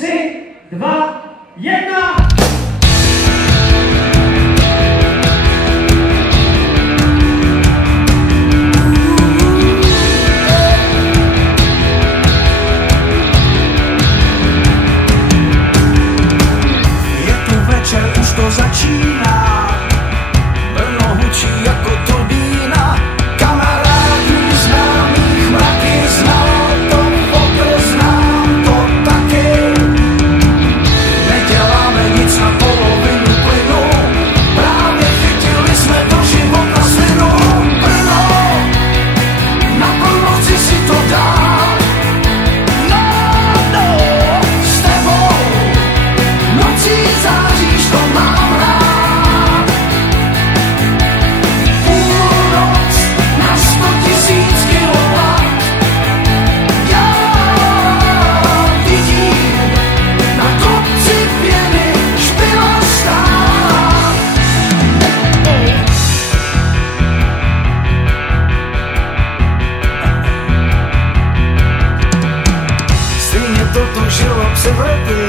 3, 2, 1. Už to začíná, Brno hučí jako turbína, kamarádů známých mraky znal, to pokr znám, to taky. Neděláme nic na polovinu plynu, právě chytili jsme do života slinu. Brno, naplno chci si to dát, no, s tebou, nocí záříš, to mám rád. Půlnoc na 100 000 kilowatt, já vidím na kopci pěny špila stát. Stejně to tužilo před lety,